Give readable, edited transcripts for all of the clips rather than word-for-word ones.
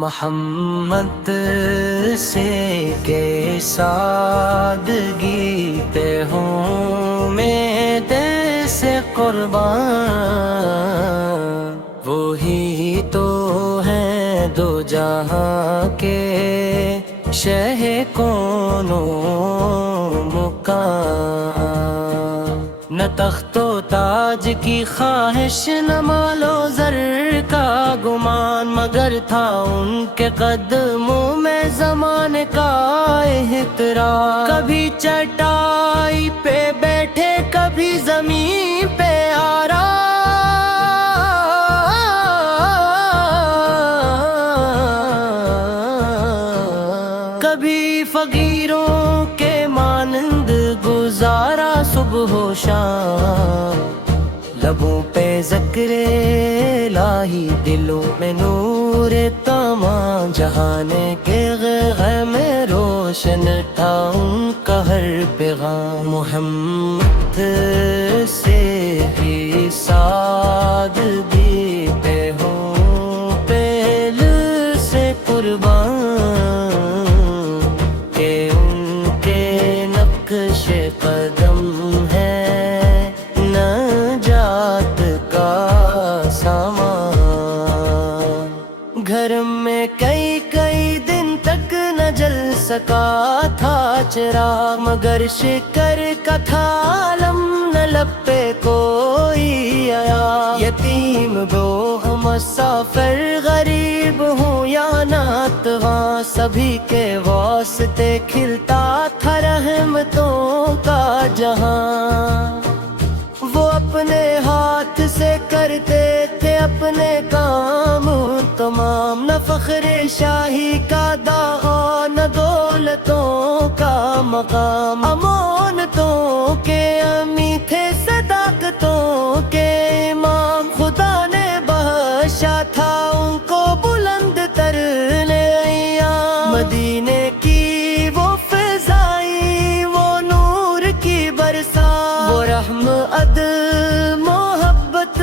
محمد سے کے سادگی پہ ہوں میں دل سے قربان، وہی تو ہیں دو جہاں کے شہ کون و مکان، نہ تخت و تاج کی خواہش نہ مال و زر کا گمان، مگر تھا ان کے قدموں میں زمانے کا احترام، کبھی چٹائی پہ بیٹھے کبھی زمین پہ آرام، کبھی فقیروں کے مانند گزارا صبح و شام، لبوں پہ ذکر الہی دلوں میں نور تمام، جہانے کے غم میں روشن تھا ان کا ہر پیغام، محمد سے ہی سادگی پہ ہوں پہل سے قربان، کہ ان کے نقش قدم ہے نجات کا سامان، گھر میں کئی دن تک نہ جل سکا تھا چراغ، مگر شکر کا تھا عالم نہ لب پہ کوئی آیا، یتیم گو مسافر غریب ہوں یا ناتواں، سبھی کے واسطے کھلتا تھا رحمتوں کا جہاں، وہ اپنے ہاتھ سے کرتے تھے اپنے کام تمام، نہ فخر شاہی کا داغا نہ دولتوں کا مقام، امانتوں کے امی تھے صداقتوں کے امام، خدا نے بخشا تھا ان کو بلند ترین ایام، مدینے کی وہ فضائی وہ نور کی برسات، وہ رحم عدل محبت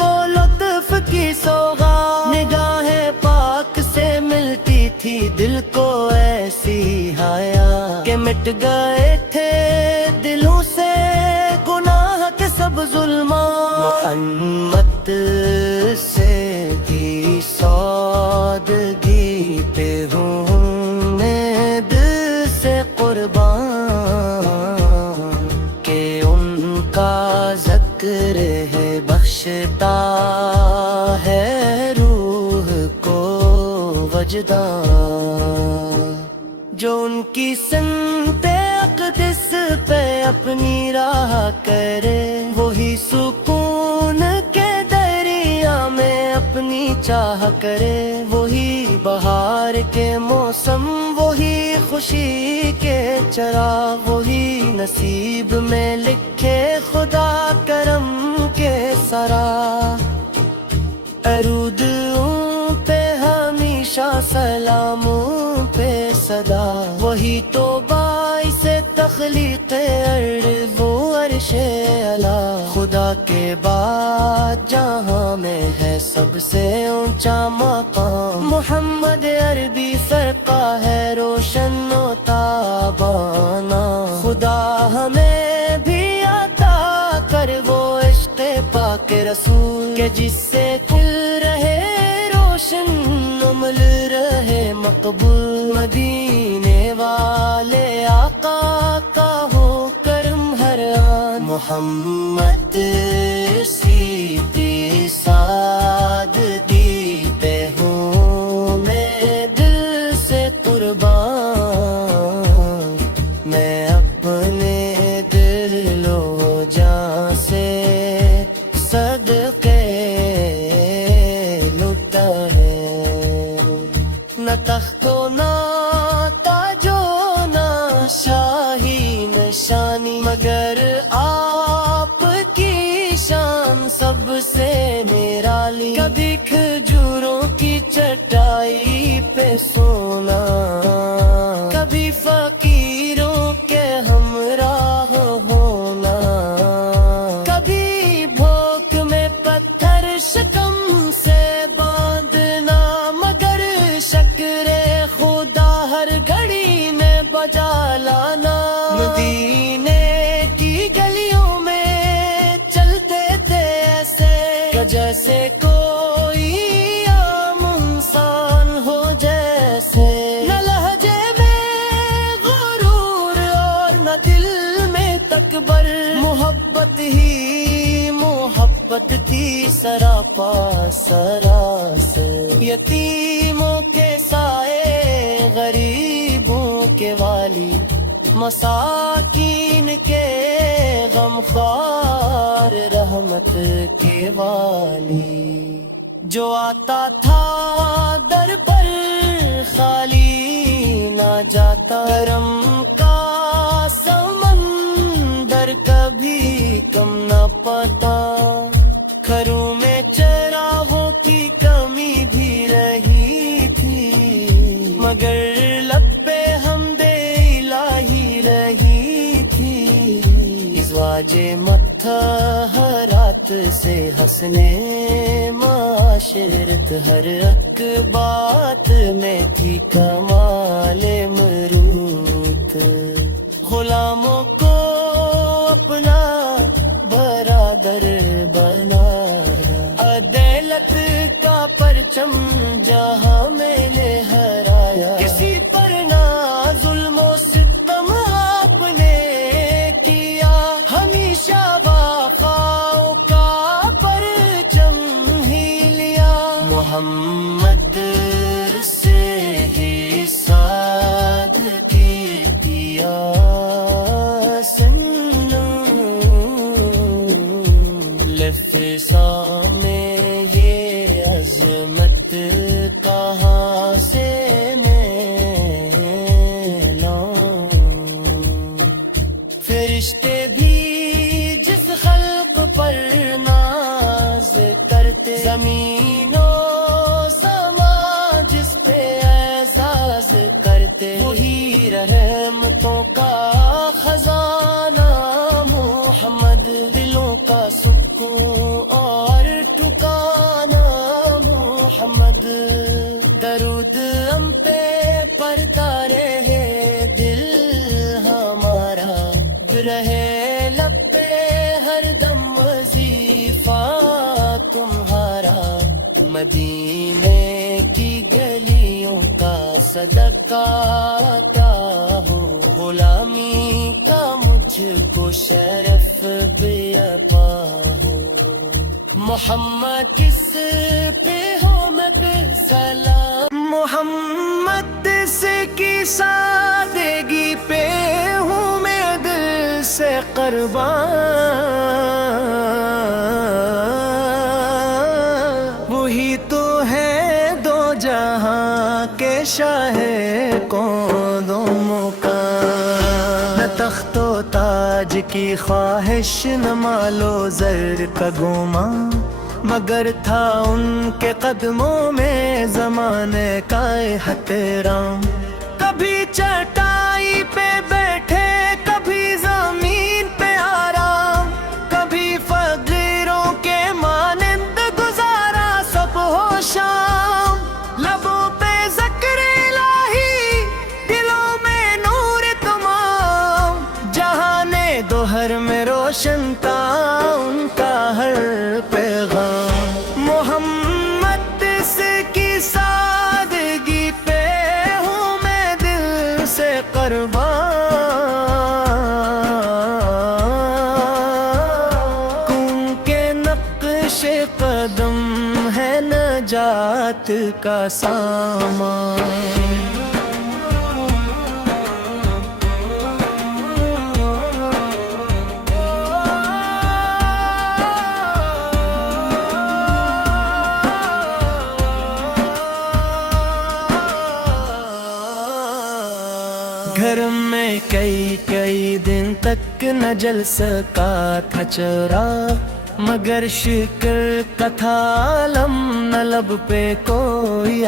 وہ لطف کی سوغات، نگاہ پاک سے ملتی تھی دل کو ایسی حیا، کہ مٹ گئے تھے دلوں سے گناہ کے سب ظلمات، محمد سے کی سادگی پہ ہوں میں دل سے قربان، کہ ان کا ذکر ہے بخشتا ہے روح کو وجدان، جو ان کی سمت اقدس پہ اپنی راہ کرے، وہی سکون کے دریا میں اپنی چاہ کرے، وہی بہار کے موسم وہی خوشی کے چراغ، وہی نصیب میں لکھے خدا کرم کے سرا، درود ان پہ ہمیشہ سلاموں پہ صدا، وہی تو باعث تخلیق ارض و عرش اعلیٰ، خدا کے بعد جہاں میں ہے سب سے اونچا مقام، محمد عربی فرقہ ہے روشن و تابانہ، خدا ہمیں بھی عطا کر وہ عشق پاک رسول، کہ جس سے کھل رہے روشن عمل رہے مقبول، مدینے والے آقا کا ہو کرم ہر آن، محمد سیدھی سادگی پہ ہوں میں دل سے قربان، میں اپنے دل و جان سے صدقے لٹا ہے، نہ تخت و نہ تاج و نہ شاہی نشانی، مگر آپ کی شان سب سے نرالی، کبھی کھجوروں کی چٹائی پہ سونا، کبھی فقیروں کے ہمراہ ہونا، کبھی بھوک میں پتھر شکم سے باندھنا، مگر شک محبت ہی محبت تھی سراپا سراسر، یتیموں کے سائے غریبوں کے والی، مساکین کے غمخوار رحمت کے والی، جو آتا تھا در پر خالی نہ جاتا، کرم کا سمندر کبھی کم نہ پاتا، گھروں میں چراغوں کی کمی بھی رہی تھی، مگر لب پہ حمد الہی رہی تھی، ازواج مطہرات سے حسنے معاشرت، ہر ایک بات میں تھی کمال مروت، غلاموں کو اپنا برادر بنایا، عدالت کا پرچم جہاں میں لہرایا، کسی پر نہ ظلم و ستم آپ نے کیا، ہمیشہ باخاؤ کا پرچم ہی لیا، محمد سے ہی سادگی کیا لفظاں میں یہ عظمت کہاں سے میں لاؤں، فرشتے بھی جس خلق پر ناز کرتے، زمین و سما جس پہ اعزاز کرتے، وہی رحمتوں کا خزانہ محمد، دلوں کا سکون اور ٹھکانا محمد، درود ہم پہ پڑھتا رہے دل ہمارا، رہے لب پہ ہر دم وظیفہ تمہارا، مدینے کی گلیوں کا صدقہ کیا ہو، غلامی کا مجھ کو شرف بھی عطا ہو، محمد کس پہ ہو میں پہ سلام، محمد سے کی سادگی پہ ہوں میں دل سے قربان، وہی تو ہے دو جہاں کے شاہ کون دو مقام، نہ تخت و تاج کی خواہش نہ مال و زر کا گمان، مگر تھا ان کے قدموں میں زمانے کا احترام، کبھی چٹائی پہ بیٹھے کبھی زمین پہ آرام، کبھی فقیروں کے مانند گزارا صبح و شام، لبوں پہ ذکر الہی دلوں میں نور تمام، جہان دوہر میں روشن تھا ان کا ہر پیغام، محمد سے کی سادگی پہ ہوں میں دل سے قربان، ان کے نقش قدم ہے نجات کا سامان، گھر میں کئی دن تک نہ جل سکا تھا چراغ، مگر شکر کا تھا عالم نہ لب پہ کوئی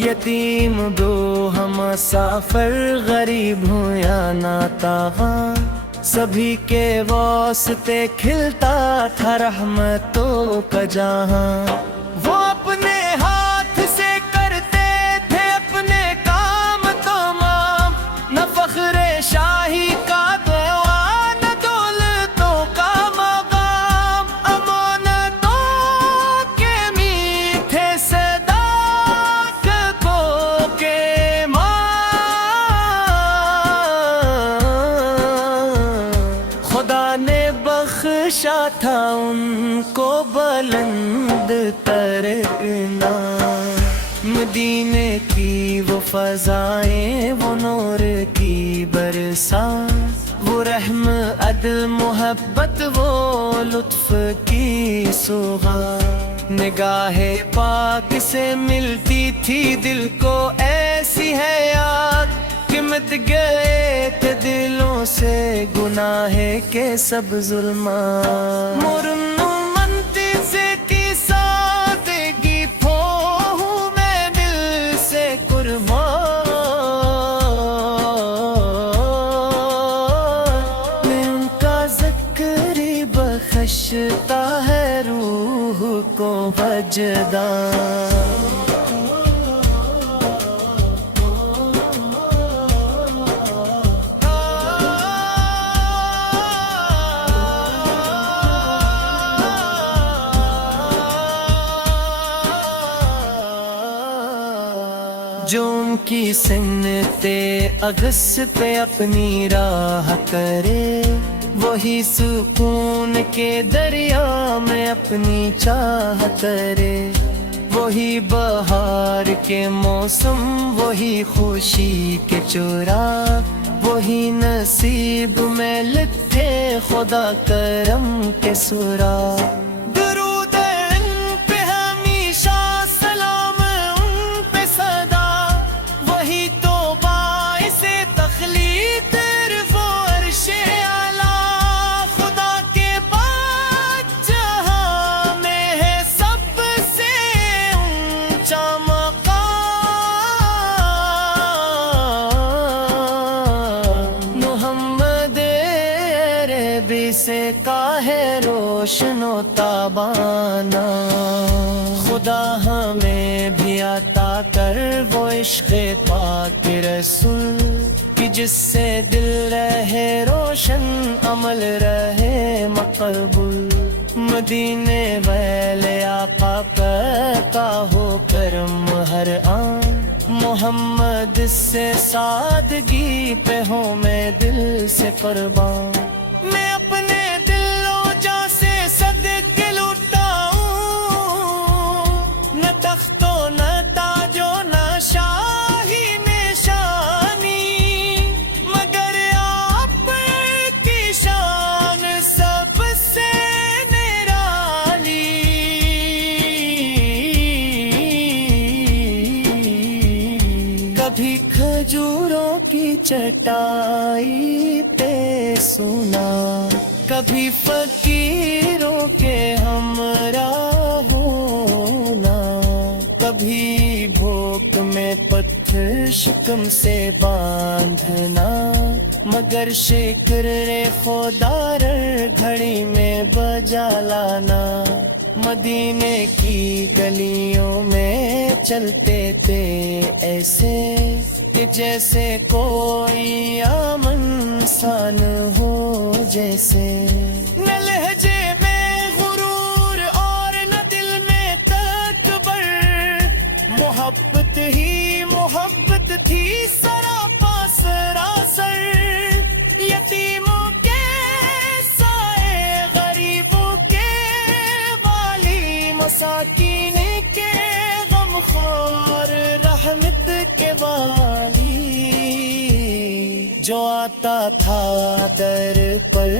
یتیم دو ہم مسافر، غریب ہوں یا ناتواں، سبھی کے واسطے کھلتا تھا رحمتوں کا جہاں، وہ اپنے ہاتھ سے کرتے تھے اپنے کام تمام، نہ فخر شاہی کا دیوان نہ دولتوں کا مقام، امانتوں کے میٹھے صداقتوں کے مان، خدا تھا ان کو بلند کرنا، مدینے کی وہ فضائیں، وہ نور کی برسات، وہ رحم عدل محبت، وہ لطف کی سوغات، نگاہ پاک سے ملتی تھی دل کو ایسی ہے یاد کہ مٹ گئے تھے دلوں سے گناہ کے سب ظلمات۔ مرنو منتی سے کی سادگی پھو ہوں میں دل سے قربان، میں ان کا ذکر بخشتا ہے روح کو وجدان۔ جو ان کی سنتے اگس پہ اپنی راہ کرے، وہی سکون کے دریا میں اپنی چاہ کرے، وہی بہار کے موسم، وہی خوشی کے چورا، وہی نصیب میں لکھے خدا کرم کے سورا۔ درود ان پہ ہمیشہ، سلام ان پہ صدا، وہی تو باعث تخلیق وہ عرش اعلیٰ، خدا کے بعد جہاں میں ہے سب سے اونچا مقام، محمد عربی سے کاہے روشن و تابانا، خدا ہمیں بھی عطا کر وہ عشق پاک رسول کہ جس سے دل رہے روشن، عمل رہے مقبول، مدینے والے آقا کا ہو کرم ہر آن، محمد سے سادگی پہ ہوں میں دل سے قربان۔ میں اپنے دل و جاں سے صدقے لٹاؤں، نہ تخت و نہ تاج و نہ شاہی نشانی، مگر آپ کی شان سب سے نرالی۔ کبھی کھجوروں کی چٹائی پہ سونا، کبھی فقیروں کے ہمراہ ہونا، کبھی بھوک میں پتھر شکم سے باندھنا، مگر شکر خدا گھڑی میں بجا لانا۔ مدینے کی گلیوں میں چلتے تھے ایسے کہ جیسے کوئی عام انسان ہو جیسے، نہ لہجے میں غرور اور نہ دل میں تکبر، محبت ہی محبت تھی سراپا سراسر، یتیموں کے سائے، غریبوں کے والی، مساکین کے غمخوار، رحمت کے والی، جو آتا تھا در پر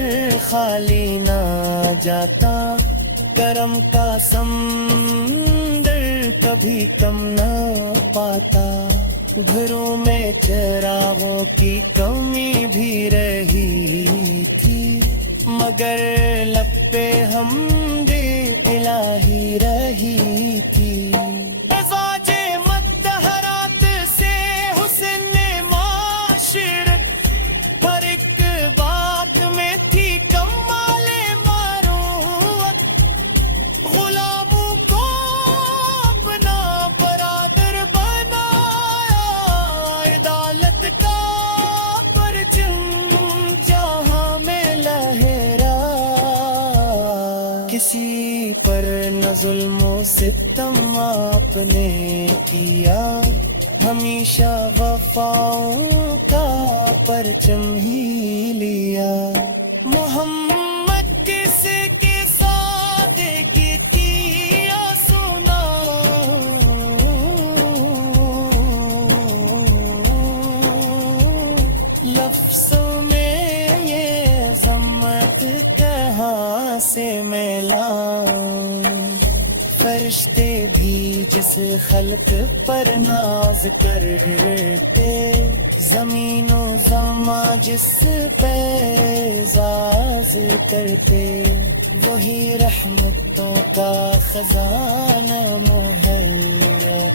خالی نہ جاتا، کرم کا سمندر کبھی کم نہ پاتا، گھروں میں چراغوں کی کمی بھی رہی تھی، مگر لب پہ حمد الہی رہی تھی۔ مزاج مدہرات سے حسن معاشرت، ہر ایک بات میں تھی کمال معروت، غلاموں کو اپنا برادر بنایا، عدالت کا پرچم جہاں میں لہرا، کسی پر نہ ظلم و ستم آپ نے کیا، ہمیشہ وفاؤں کا پرچم ہی لیا۔ محمد کس کے خلق پر ناز کرتے، زمین و زماں جس پہ اعزاز کرتے، وہی رحمتوں کا خزانہ مہیا